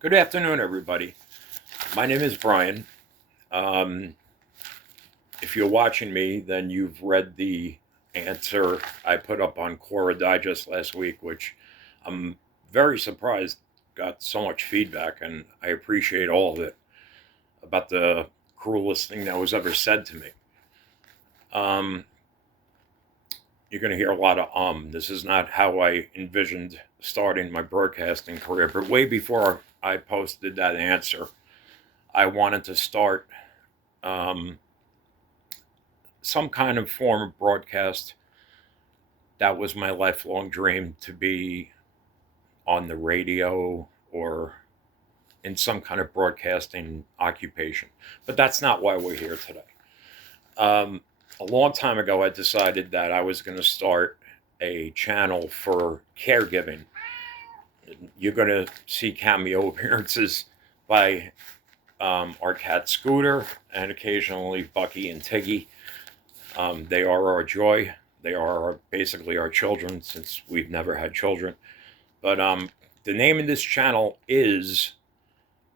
Good afternoon, everybody. My name is Brian. Um, if you're watching me, then you've read the answer I put up on Quora Digest last week, which I'm very surprised got so much feedback, and I appreciate all of it about the cruelest thing that was ever said to me. Um, you're going to hear a lot of This is not how I envisioned starting my broadcasting career, but way before I posted that answer, I wanted to start um, some kind of form of broadcast. That was my lifelong dream, to be on the radio or in some kind of broadcasting occupation. But that's not why we're here today. Um, a long time ago, I decided that I was going to start a channel for caregiving. You're going to see cameo appearances by our cat Scooter and occasionally Bucky and Tiggy. They are our joy. They are basically our children, since we've never had children. But the name of this channel is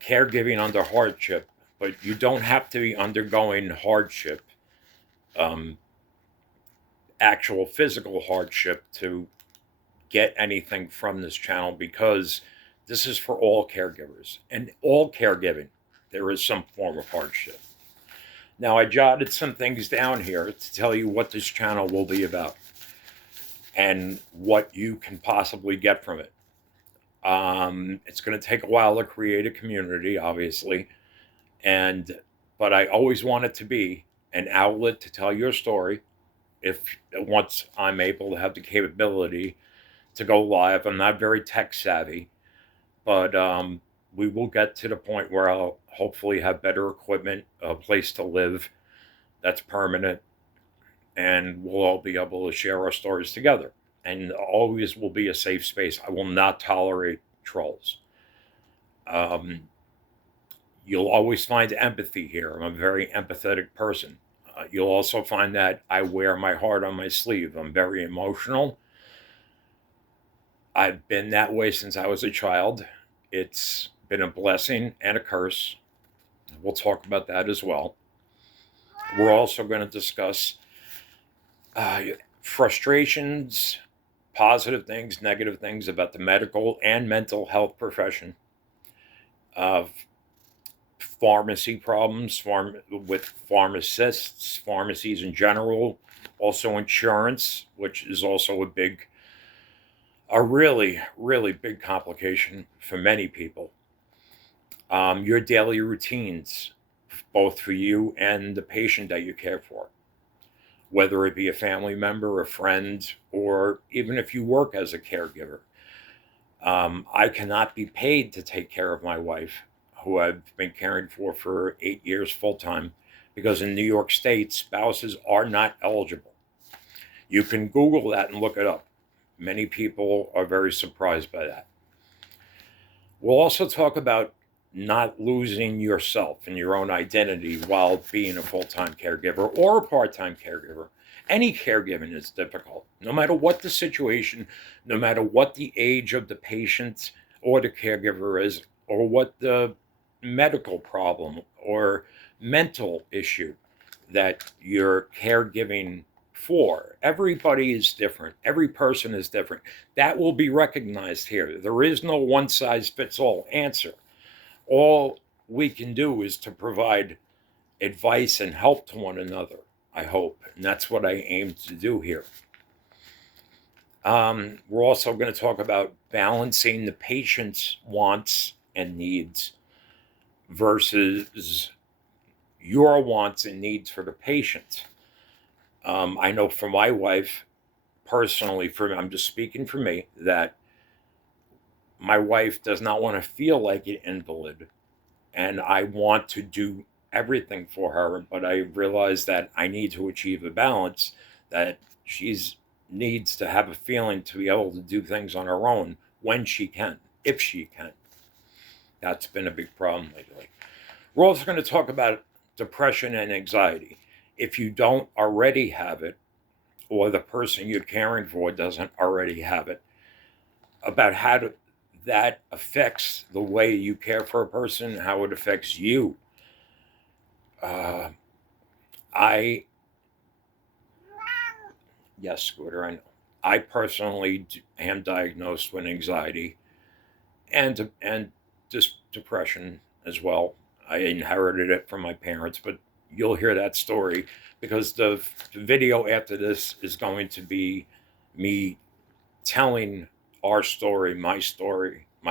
Caregiving Under Hardship. But you don't have to be undergoing hardship, um, actual physical hardship, to get anything from this channel, because this is for all caregivers. And all caregiving, there is some form of hardship. Now, I jotted some things down here to tell you what this channel will be about and what you can possibly get from it. It's going to take a while to create a community, obviously, and but I always want it to be an outlet to tell your story. If once I'm able to have the capability to go live, I'm not very tech savvy, but we will get to the point where I'll hopefully have better equipment, a place to live that's permanent, and we'll all be able to share our stories together. And always will be a safe space. I will not tolerate trolls. Um, you'll always find empathy here. I'm a very empathetic person. You'll also find that I wear my heart on my sleeve. I'm very emotional. I've been that way since I was a child. It's been a blessing and a curse. We'll talk about that as well. We're also going to discuss uh, frustrations, positive things, negative things about the medical and mental health profession, of pharmacy problems, with pharmacists, pharmacies in general, also insurance, which is also a really, really big complication for many people. Your daily routines, both for you and the patient that you care for, whether it be a family member, a friend, or even if you work as a caregiver. I cannot be paid to take care of my wife, who I've been caring for 8 years full time, because in New York State, spouses are not eligible. You can Google that and look it up. Many people are very surprised by that. We'll also talk about not losing yourself and your own identity while being a full time caregiver or a part time caregiver. Any caregiving is difficult, no matter what the situation, no matter what the age of the patient or the caregiver is, or what the medical problem or mental issue that you're caregiving for. Everybody is different. Every person is different. That will be recognized here. There is no one size fits all answer. All we can do is to provide advice and help to one another, I hope. And that's what I aim to do here. We're also going to talk about balancing the patient's wants and needs versus your wants and needs for the patient. I know for my wife, personally, I'm just speaking for me, that my wife does not want to feel like an invalid, and I want to do everything for her, but I realize that I need to achieve a balance, that she's needs to have a feeling to be able to do things on her own when she can, if she can. That's been a big problem lately. We're also going to talk about depression and anxiety. If you don't already have it, or the person you're caring for doesn't already have it, about that affects the way you care for a person, how it affects you. I Yes, Scooter, I know. I personally am diagnosed with anxiety and depression as well. I inherited it from my parents, but you'll hear that story because the video after this is going to be me telling our story, my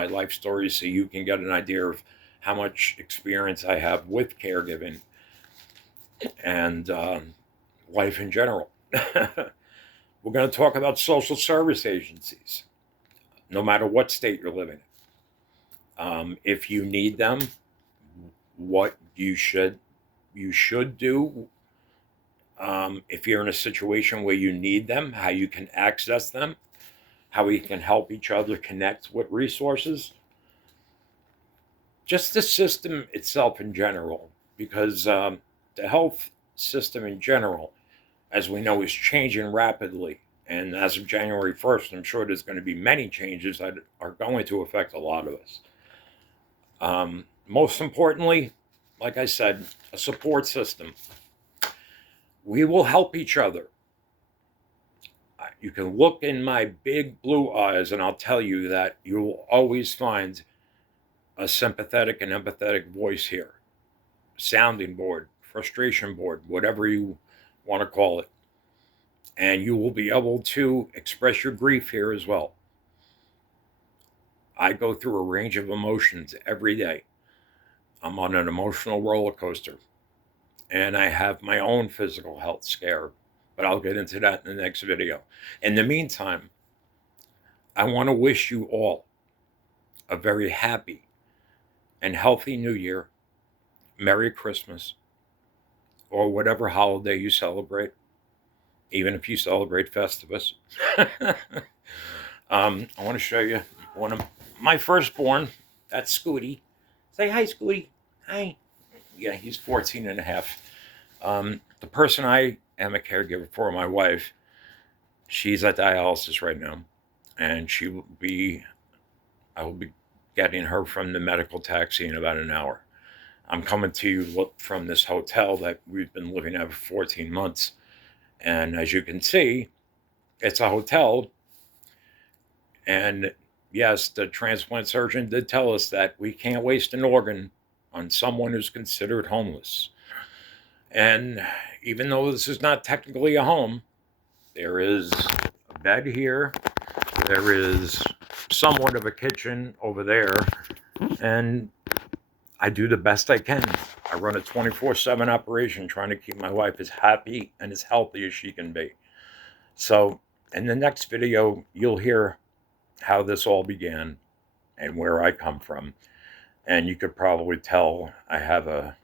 life story, so you can get an idea of how much experience I have with caregiving and life in general. We're going to talk about social service agencies, no matter what state you're living in. If you need them, what you should do. If you're in a situation where you need them, how you can access them, how we can help each other connect with resources. Just the system itself in general, because the health system in general, as we know, is changing rapidly. And as of January 1st, I'm sure there's going to be many changes that are going to affect a lot of us. Most importantly, like I said, a support system. We will help each other. You can look in my big blue eyes and I'll tell you that you will always find a sympathetic and empathetic voice here. Sounding board, frustration board, whatever you want to call it. And you will be able to express your grief here as well. I go through a range of emotions every day. I'm on an emotional roller coaster. And I have my own physical health scare, but I'll get into that in the next video. In the meantime, I want to wish you all a very happy and healthy New Year, Merry Christmas, or whatever holiday you celebrate, even if you celebrate Festivus. I want to show you one of my firstborn. That's Scooty. Say hi, Scooty. Hi. Yeah, he's 14 and a half. The person I am a caregiver for, my wife, she's at dialysis right now, and I will be getting her from the medical taxi in about an hour. I'm coming to you from this hotel that we've been living at for 14 months. And as you can see, it's a hotel. And yes, the transplant surgeon did tell us that we can't waste an organ on someone who's considered homeless. And even though this is not technically a home, there is a bed here. There is somewhat of a kitchen over there. And I do the best I can. I run a 24/7 operation trying to keep my wife as happy and as healthy as she can be. So in the next video, you'll hear how this all began and where I come from. And you could probably tell I have a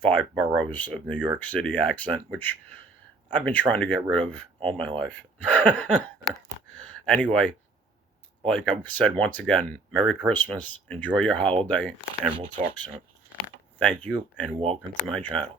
5 boroughs of New York City accent, which I've been trying to get rid of all my life. Anyway, like I said, once again, Merry Christmas, enjoy your holiday, and we'll talk soon. Thank you, and welcome to my channel.